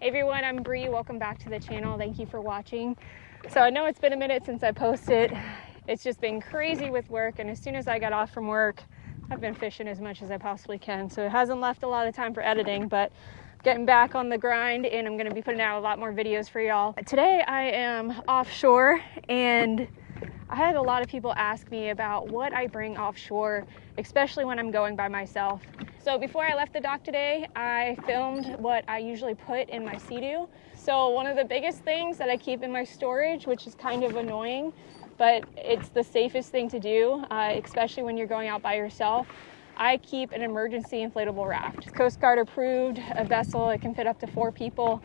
Hey everyone, I'm Bree. Welcome back to the channel. Thank you for watching. So I know it's been a minute since I posted. It's just been crazy with work, and as soon as I got off from work, I've been fishing as much as I possibly can. So it hasn't left a lot of time for editing, but getting back on the grind, and I'm going to be putting out a lot more videos for y'all. Today I am offshore, and I had a lot of people ask me about what I bring offshore, especially when I'm going by myself. So before I left the dock today, I filmed what I usually put in my Sea-Doo. So one of the biggest things that I keep in my storage, which is kind of annoying, but it's the safest thing to do, especially when you're going out by yourself, I keep an emergency inflatable raft. Coast Guard approved, a vessel, it can fit up to 4 people.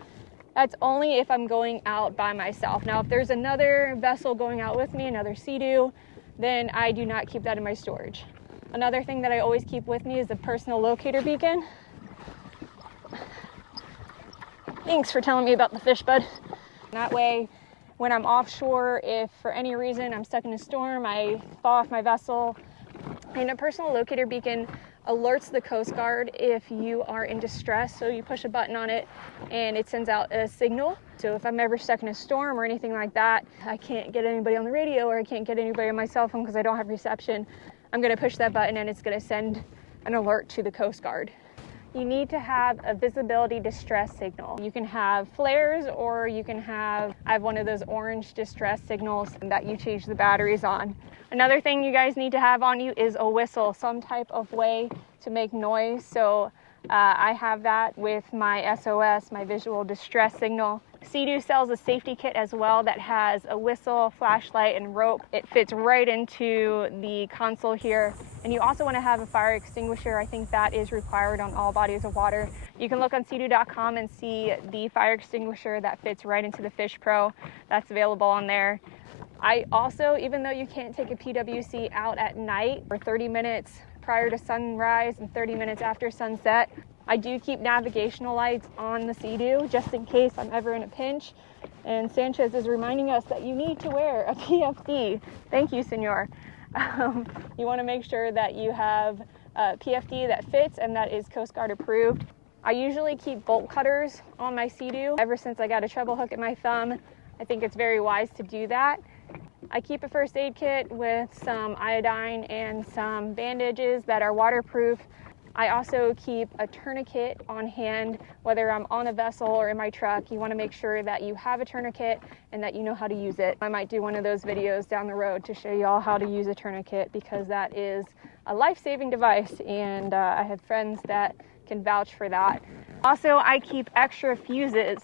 That's only if I'm going out by myself. Now, if there's another vessel going out with me, another Sea-Doo, then I do not keep that in my storage. Another thing that I always keep with me is a personal locator beacon. Thanks for telling me about the fish, bud. That way, when I'm offshore, if for any reason I'm stuck in a storm, I fall off my vessel, and a personal locator beacon alerts the Coast Guard if you are in distress. So you push a button on it and it sends out a signal. So if I'm ever stuck in a storm or anything like that, I can't get anybody on the radio or I can't get anybody on my cell phone because I don't have reception, I'm going to push that button and it's going to send an alert to the Coast Guard. You need to have a visibility distress signal. You can have flares, or you can have, I have one of those orange distress signals that you change the batteries on. Another thing you guys need to have on you is a whistle, some type of way to make noise. So I have that with my SOS, my visual distress signal. Sea-Doo sells a safety kit as well that has a whistle, flashlight, and rope. It fits right into the console here. And you also want to have a fire extinguisher. I think that is required on all bodies of water. You can look on sea-doo.com and see the fire extinguisher that fits right into the Fish Pro. That's available on there. I also, even though you can't take a PWC out at night for 30 minutes prior to sunrise and 30 minutes after sunset, I do keep navigational lights on the Sea-Doo just in case I'm ever in a pinch. And Sanchez is reminding us that you need to wear a PFD. Thank you, senor. You want to make sure that you have a PFD that fits and that is Coast Guard approved. I usually keep bolt cutters on my Sea-Doo. Ever since I got a treble hook in my thumb, I think it's very wise to do that. I keep a first aid kit with some iodine and some bandages that are waterproof. I also keep a tourniquet on hand, whether I'm on a vessel or in my truck. You want to make sure that you have a tourniquet and that you know how to use it. I might do one of those videos down the road to show you all how to use a tourniquet, because that is a life-saving device, and I have friends that can vouch for that. Also, I keep extra fuses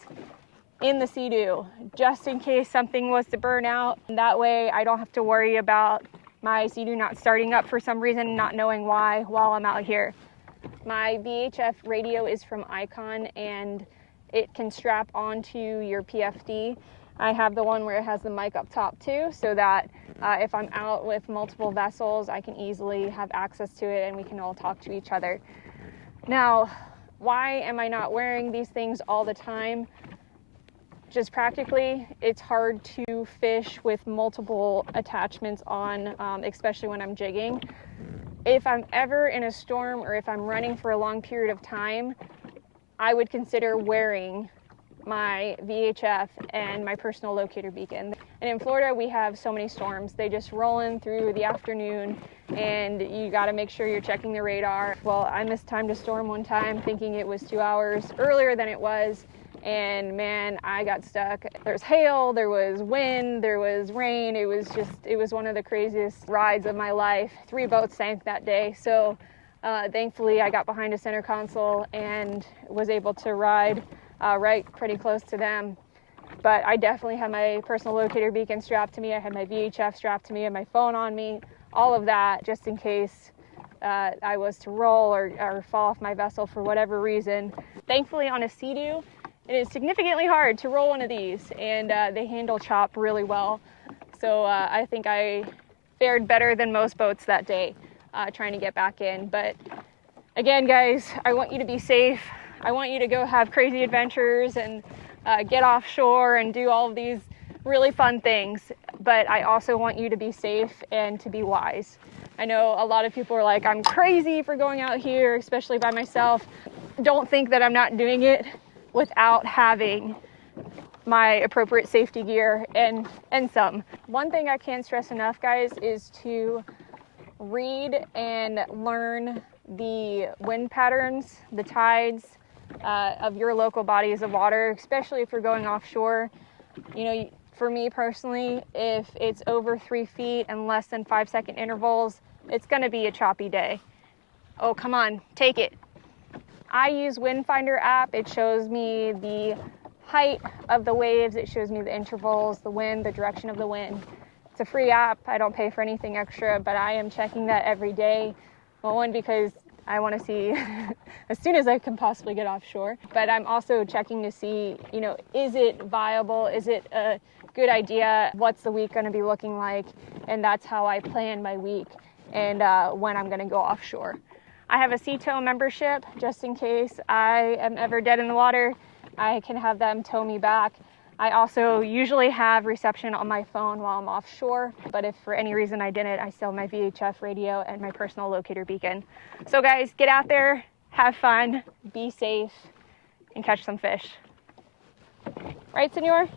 in the Sea-Doo just in case something was to burn out. That way I don't have to worry about my Sea-Doo not starting up for some reason, not knowing why, while I'm out here. My VHF radio is from Icon, and it can strap onto your PFD. I have the one where it has the mic up top too, so that if I'm out with multiple vessels, I can easily have access to it and we can all talk to each other. Now, why am I not wearing these things all the time? Just practically, it's hard to fish with multiple attachments on, especially when I'm jigging. If I'm ever in a storm or if I'm running for a long period of time, I would consider wearing my VHF and my personal locator beacon. And in Florida, we have so many storms. They just roll in through the afternoon, and you got to make sure you're checking the radar. Well, I mistimed a storm one time thinking it was 2 hours earlier than it was. And man, I got stuck. There's hail, there was wind, there was rain. It was one of the craziest rides of my life. 3 boats sank that day. So thankfully I got behind a center console and was able to ride right pretty close to them. But I definitely had my personal locator beacon strapped to me. I had my VHF strapped to me and my phone on me, all of that, just in case I was to roll or fall off my vessel for whatever reason. Thankfully on a Sea-Doo, it is significantly hard to roll one of these, and they handle chop really well. So I think I fared better than most boats that day trying to get back in. But again, guys, I want you to be safe. I want you to go have crazy adventures and get offshore and do all of these really fun things. But I also want you to be safe and to be wise. I know a lot of people are like, I'm crazy for going out here, especially by myself. Don't think that I'm not doing it. without having my appropriate safety gear and some. One thing I can't stress enough, guys, is to read and learn the wind patterns, the tides of your local bodies of water, especially if you're going offshore. You know, for me personally, if it's over 3 feet and less than 5-second intervals, it's going to be a choppy day. Oh, come on, take it. I use Windfinder app. It shows me the height of the waves. It shows me the intervals, the wind, the direction of the wind. It's a free app. I don't pay for anything extra, but I am checking that every day. Well, one, because I want to see as soon as I can possibly get offshore, but I'm also checking to see, you know, is it viable? Is it a good idea? What's the week going to be looking like? And that's how I plan my week and when I'm going to go offshore. I have a CTOW membership just in case I am ever dead in the water. I can have them tow me back. I also usually have reception on my phone while I'm offshore, but if for any reason I didn't, I still have my VHF radio and my personal locator beacon. So guys, get out there, have fun, be safe, and catch some fish. Right, senor?